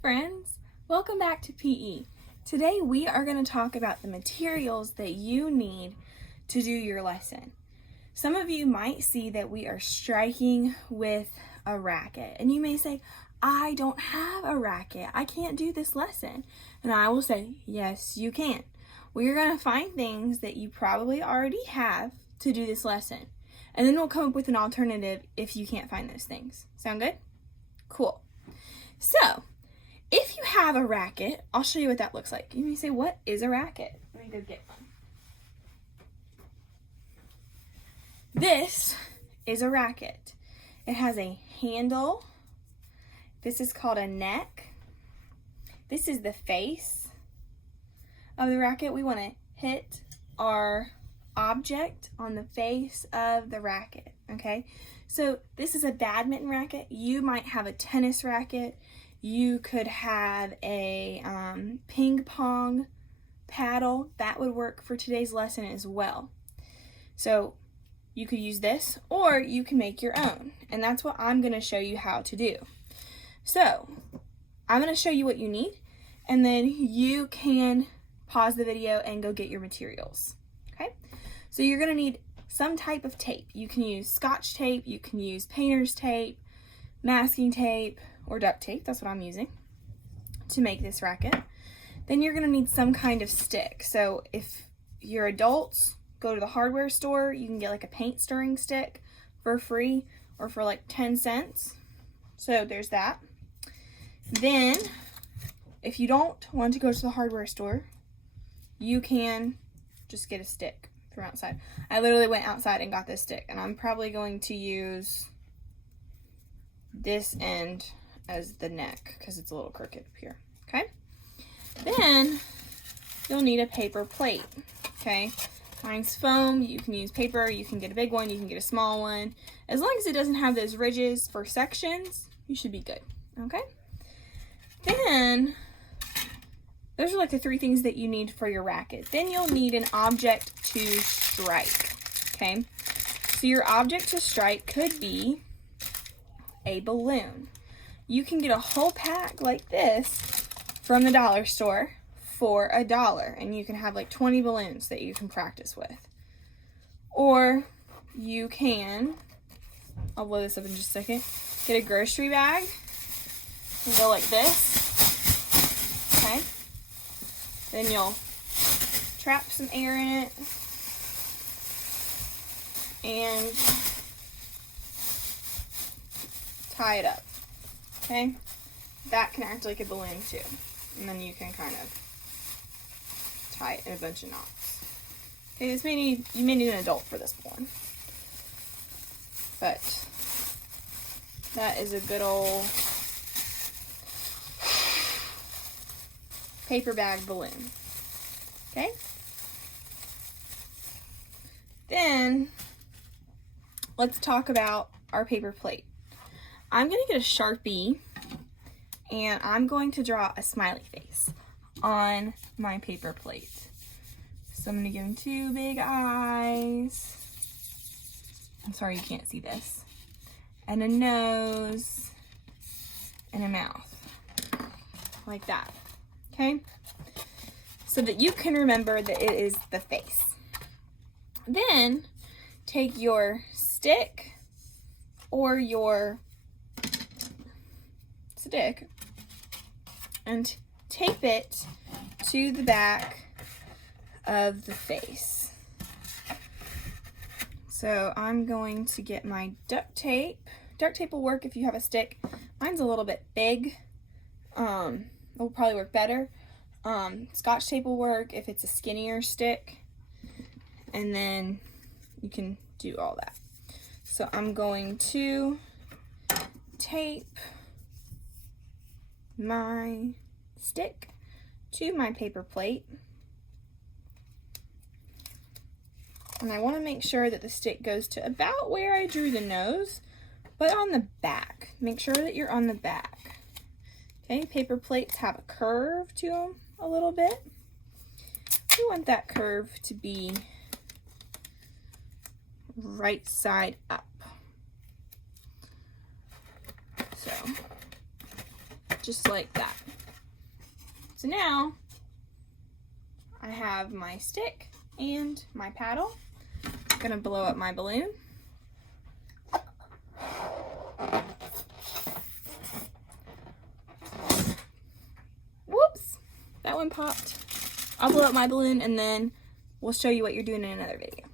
friends, welcome back to PE. Today we are going to talk about the materials that you need to do your lesson. Some of you might see that we are striking with a racket, and you may say, I don't have a racket, I can't do this lesson. And I will say, yes you can. We're going to find things that you probably already have to do this lesson, and then we'll come up with an alternative if you can't find those things. Sound good? Cool. So, if you have a racket, I'll show you what that looks like. You may say, what is a racket? Let me go get one. This is a racket. It has a handle. This is called a neck. This is the face of the racket. We want to hit our object on the face of the racket, okay? So this is a badminton racket. You might have a tennis racket. You could have a ping pong paddle. That would work for today's lesson as well. So you could use this, or you can make your own. And that's what I'm going to show you how to do. So I'm going to show you what you need, and then you can pause the video and go get your materials. Okay? So you're going to need some type of tape. You can use Scotch tape, you can use painter's tape, masking tape, or duct tape. That's what I'm using to make this racket. Then you're going to need some kind of stick. So if you're adults, go to the hardware store. You can get like a paint stirring stick for free or for like 10 cents. So there's that. Then if you don't want to go to the hardware store, you can just get a stick from outside. I literally went outside and got this stick, and I'm probably going to use this end as the neck because it's a little crooked up here. Okay, then you'll need a paper plate. Okay, mine's foam. You can use paper, you can get a big one, you can get a small one. As long as it doesn't have those ridges for sections, you should be good. Okay, then those are like the three things that you need for your racket. Then you'll need an object to strike. Okay, so your object to strike could be a balloon. You can get a whole pack like this from the dollar store for $1, and you can have like 20 balloons that you can practice with. Or you can, I'll blow this up in just a second, get a grocery bag and go like this. Okay, then you'll trap some air in it and tie it up. Okay, that can act like a balloon too, and then you can kind of tie it in a bunch of knots. Okay, you may need an adult for this one, but that is a good old paper bag balloon. Okay, then let's talk about our paper plate. I'm going to get a Sharpie, and I'm going to draw a smiley face on my paper plate. So I'm going to give him 2 big eyes. I'm sorry you can't see this. And a nose, and a mouth. Like that. Okay? So that you can remember that it is the face. Then take your stick or your stick and tape it to the back of the face. So I'm going to get my duct tape. Duct tape will work if you have a stick. Mine's a little bit big. It will probably work better. Scotch tape will work if it's a skinnier stick. And then you can do all that. So I'm going to tape my stick to my paper plate, and I want to make sure that the stick goes to about where I drew the nose, but on the back. Make sure that you're on the back. Okay, paper plates have a curve to them a little bit. You want that curve to be right side up. So just like that. So now I have my stick and my paddle. I'm gonna blow up my balloon. Whoops, that one popped. I'll blow up my balloon and then we'll show you what you're doing in another video.